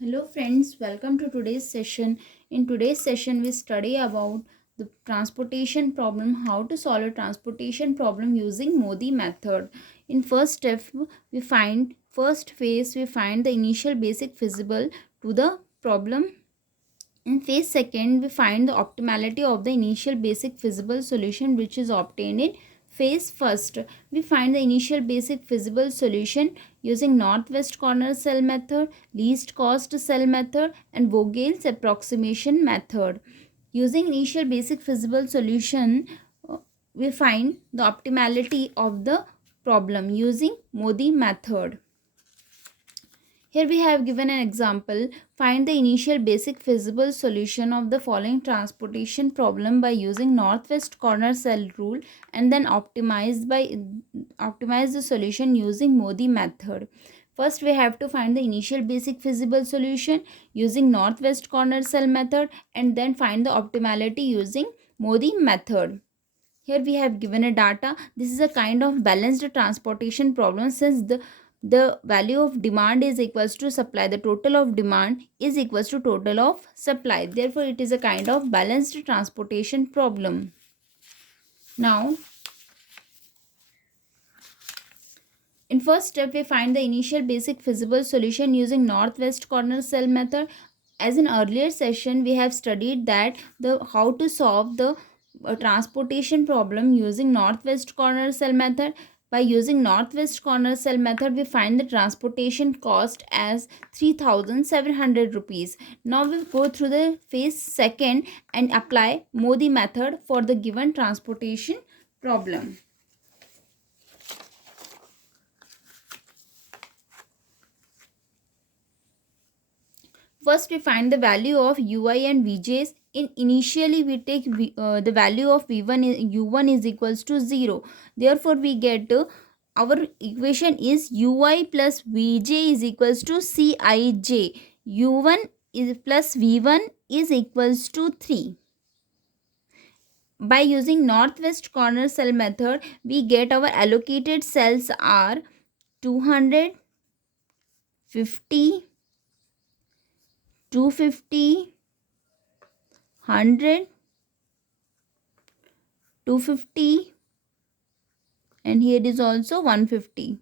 Hello friends, welcome to today's session. In today's session we study about the transportation problem, how to solve a transportation problem using Modi method. In first step first phase we find the initial basic feasible to the problem. In phase second, we find the optimality of the initial basic feasible solution which is obtained in phase first. We find the initial basic feasible solution using northwest corner cell method, least cost cell method and Vogel's approximation method. Using initial basic feasible solution, we find the optimality of the problem using Modi method. Here we have given an example. Find the initial basic feasible solution of the following transportation problem by using northwest corner cell rule and then optimize the solution using Modi method. First we have to find the initial basic feasible solution using northwest corner cell method and then find the optimality using Modi method. Here we have given a data. This is a kind of balanced transportation problem since the value of demand is equals to supply. The total of demand is equals to total of supply. Therefore, it is a kind of balanced transportation problem. Now, in first step, we find the initial basic feasible solution using northwest corner cell method. As in earlier session, we have studied that the how to solve the transportation problem using northwest corner cell method. By using northwest corner cell method, we find the transportation cost as 3700 rupees. Now we'll go through the phase second and apply Modi method for the given transportation problem. First, we find the value of ui and vj's. Initially, we take the value of v1 u1 is equals to 0. Therefore, we get our equation is ui plus vj is equals to cij. u1 is plus v1 is equals to 3. By using northwest corner cell method, we get our allocated cells are 200, 50, 250, 100, 250 and here is also 150.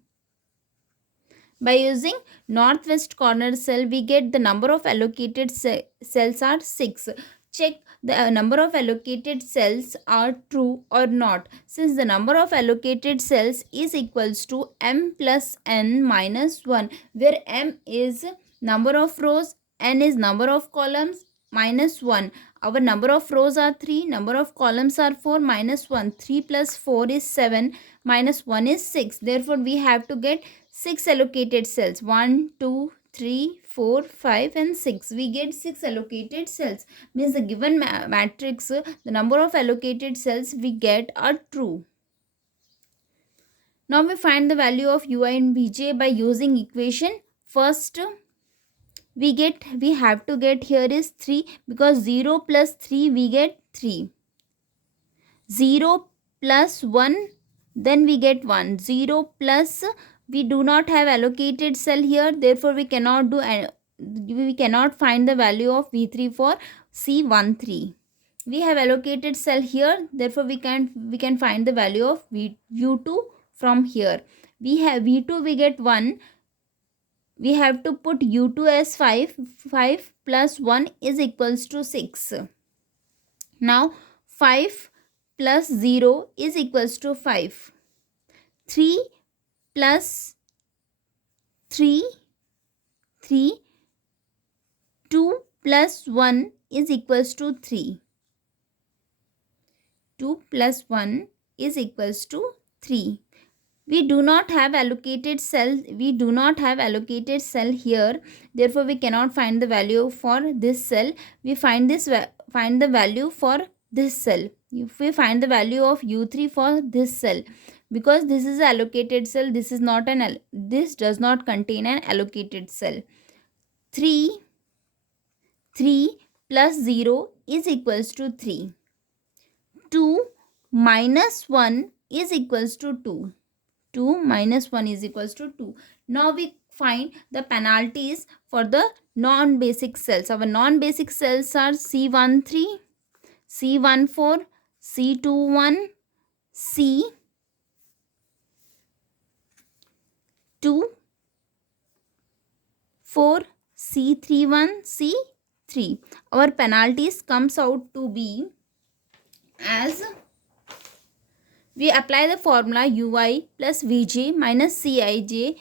By using northwest corner cell, we get the number of allocated cells are 6. Check the number of allocated cells are true or not. Since the number of allocated cells is equals to m plus n minus 1, where m is number of rows, n is number of columns, minus 1. Our number of rows are 3, number of columns are 4, minus 1. 3 plus 4 is 7, minus 1 is 6. Therefore, we have to get 6 allocated cells. 1, 2, 3, 4, 5 and 6. We get 6 allocated cells. Means the given matrix, the number of allocated cells we get are true. Now we find the value of ui and vj by using equation. First, we have to get here is 3 because 0 plus 3 we get 3. 0 plus 1 then we get 1. 0 plus we do not have allocated cell here, therefore we cannot find the value of v3 for c13. We have allocated cell here, therefore we can find the value of u2 from here. We have v2 we get 1. We have to put u2 as 5. 5 plus 1 is equals to 6. Now 5 plus 0 is equals to 5. 3 plus 3, 3. 2 plus 1 is equals to 3. 2 plus 1 is equals to 3. We do not have allocated cell here, therefore we cannot find the value for this cell. We find the value for this cell. If we find the value of u3 for this cell, because this is an allocated cell, this does not contain an allocated cell. 3 plus 0 is equals to 3. 2 minus 1 is equals to 2. 2 minus 1 is equals to 2. Now we find the penalties for the non-basic cells. Our non-basic cells are C13, C14, C21, C2, four, C31, C3. Our penalties comes out to be as we apply the formula ui plus vj minus cij,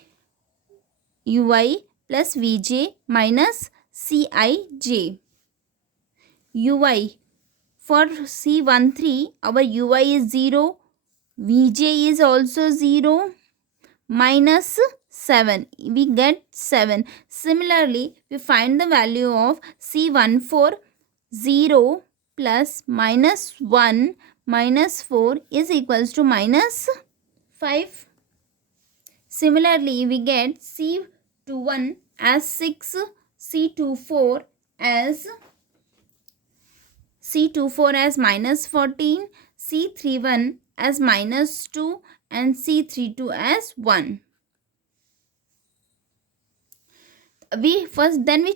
ui plus vj minus cij. ui for C13, our ui is 0, vj is also 0, minus 7, we get 7. Similarly, we find the value of C14, 0 plus minus 1 minus 4 is equals to minus 5. Similarly, we get C21 as 6, C24 as minus 14, C31 as minus 2 and C32 as 1.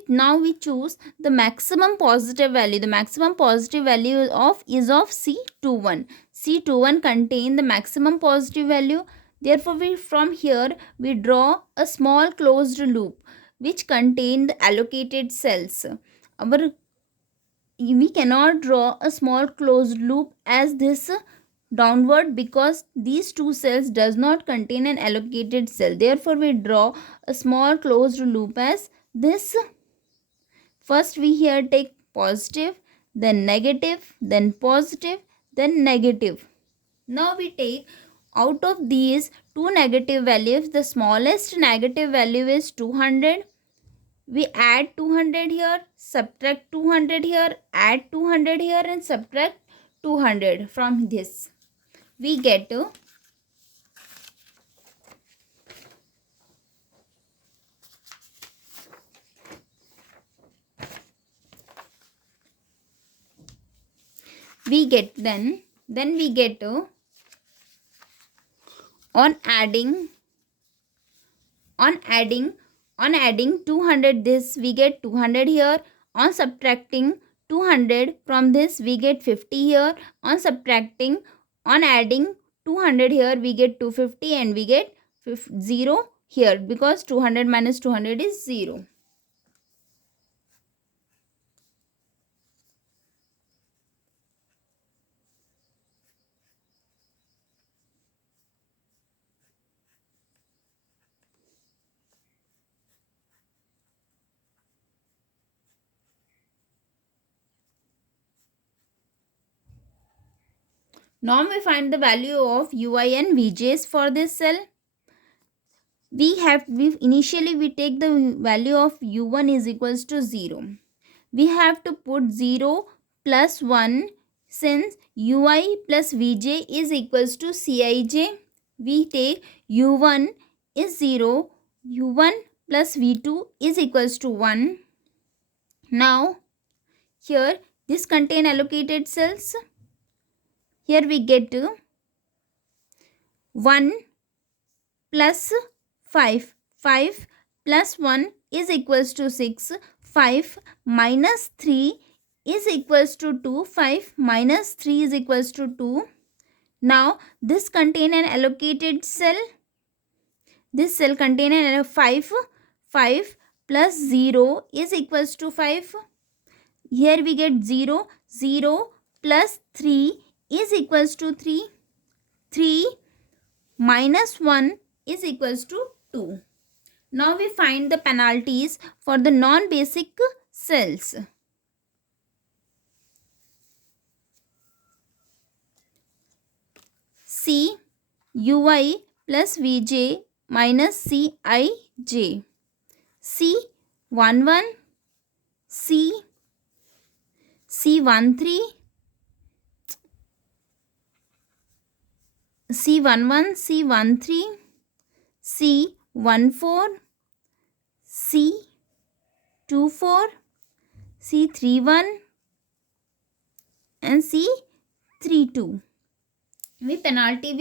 Now we choose the maximum positive value. The maximum positive value is of C21. C21 contain the maximum positive value. Therefore, from here we draw a small closed loop which contain the allocated cells. We cannot draw a small closed loop as this downward because these two cells does not contain an allocated cell. Therefore, we draw a small closed loop as this. First, we here take positive, then negative, then positive, then negative. Now, we take out of these two negative values, the smallest negative value is 200. We add 200 here, subtract 200 here, add 200 here and subtract 200 from this. We get then we get on adding 200 this we get 200 here. On subtracting 200 from this we get 50 here. On adding 200 here we get 250 and we get 0 here because 200 minus 200 is 0. Now we find the value of ui and vj's for this cell. Initially we take the value of u1 is equals to 0. We have to put 0 plus 1 since ui plus vj is equals to cij. We take u1 is 0, u1 plus v2 is equals to 1. Now here this contain allocated cells. Here we get 1 plus 5. 5 plus 1 is equals to 6. 5 minus 3 is equals to 2. 5 minus 3 is equals to 2. Now this contain an allocated cell. This cell contain an 5. 5 plus 0 is equals to 5. Here we get 0. 0 plus 3 is equals to 3. 3 minus 1 is equals to 2. Now we find the penalties for the non-basic cells. C ui plus vj minus cij. C11, C13, C11, C13, C14, C24, C31 and C32. We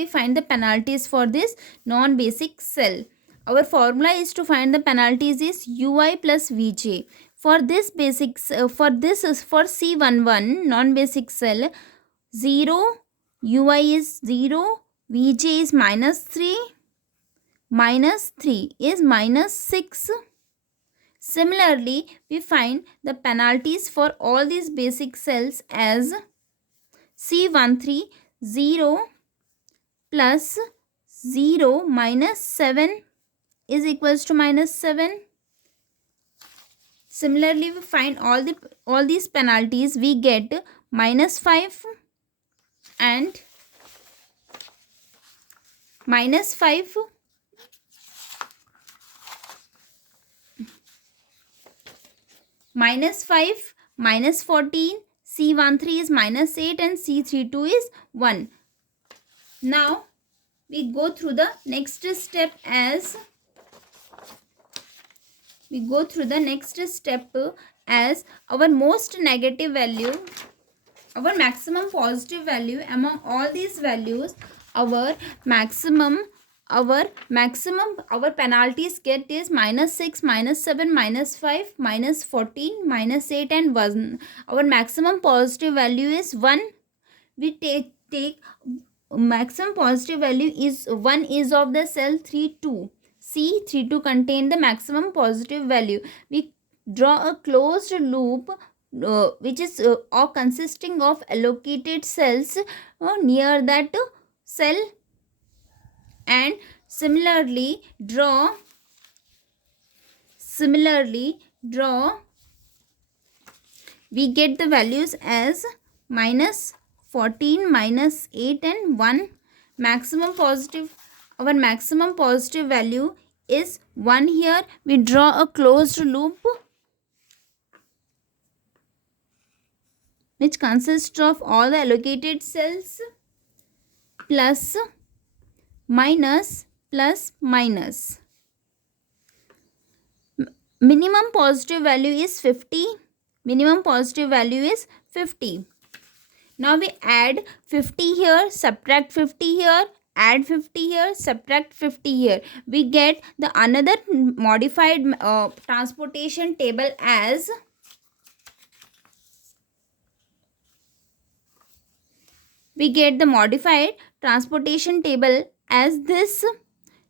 find the penalties for this non-basic cell. our formula is to find the penalties is ui plus vj. For this basics, for this is for C11 non basic cell, 0 ui is 0, vj is -3, -3 is -6. Similarly, we find the penalties for all these basic cells as C13, 0 plus 0 minus 7 is equals to -7. Similarly, we find all these penalties, we get -5 and -5, -5, -14, C13 is -8 and C32 is 1. Now we go through the next step as our most negative value, our maximum positive value among all these values, our penalties get is -6, -7, -5, -14, -8 and 1. Our maximum positive value is 1. We take maximum positive value is 1 is of the cell 32. C32 contain the maximum positive value. We draw a closed loop which is or consisting of allocated cells near that cell, and similarly draw we get the values as -14, -8 and 1. Our maximum positive value is 1 here. We draw a closed loop which consists of all the allocated cells, plus, minus, plus, minus. Minimum positive value is 50. Minimum positive value is 50. Now we add 50 here, subtract 50 here, add 50 here, subtract 50 here. We get the another modified transportation table as this.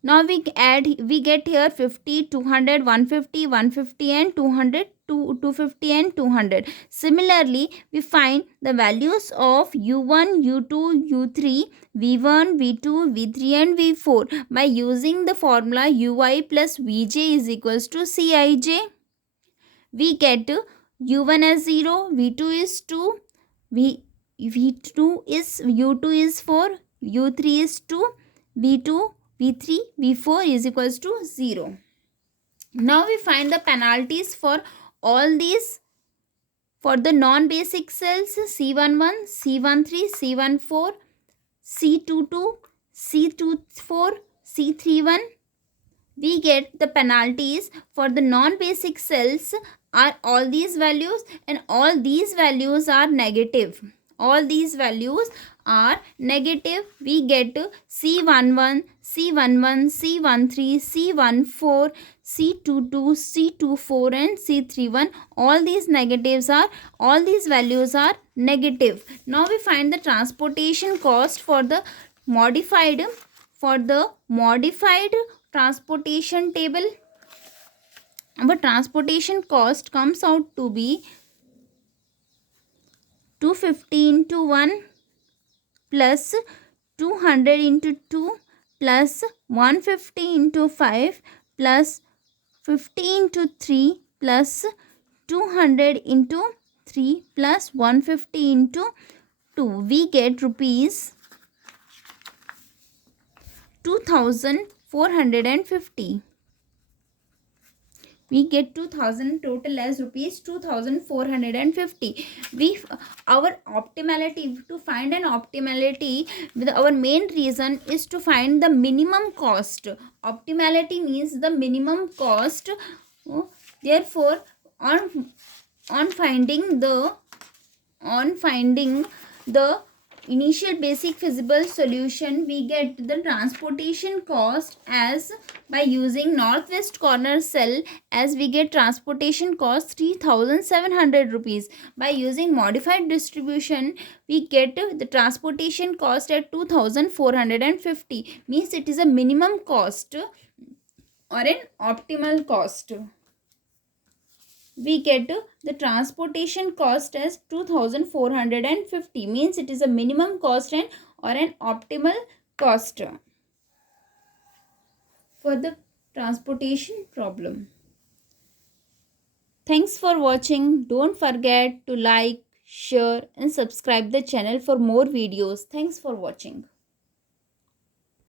Now we get here 50, 200, 150, 150 and 200, 250 and 200. Similarly, we find the values of U1, U2, U3, V1, V2, V3 and V4 by using the formula Ui plus Vj is equals to Cij. We get U1 as 0, V2 is 2, U2 is 4, U3 is 2, V2, V3, V4 is equals to 0. Now we find the penalties for all these for the non-basic cells C11, C13, C14, C22, C24, C31. We get the penalties for the non-basic cells are all these values, and all these values are negative. All these values are negative. We get C11, C11, C13, C14, C22, C24 and C31. All these values are negative. Now we find the transportation cost for the modified transportation table. Our transportation cost comes out to be 250 into 1 plus 200 into 2 plus 150 into 5 plus 50 into 3 plus 200 into 3 plus 150 into 2. We get rupees 2450. We get 2000 total as rupees 2450. Our optimality, to find an optimality, our main reason is to find the minimum cost. Optimality means the minimum cost. Therefore, on finding the initial basic feasible solution, we get the transportation cost as by using northwest corner cell, as we get transportation cost 3700 rupees. By using modified distribution, we get the transportation cost at 2450, means it is a minimum cost or an optimal cost. We get the transportation cost as 2450, means it is a minimum cost and or an optimal cost for the transportation problem. Thanks for watching. Don't forget to like, share and subscribe the channel for more videos. Thanks for watching.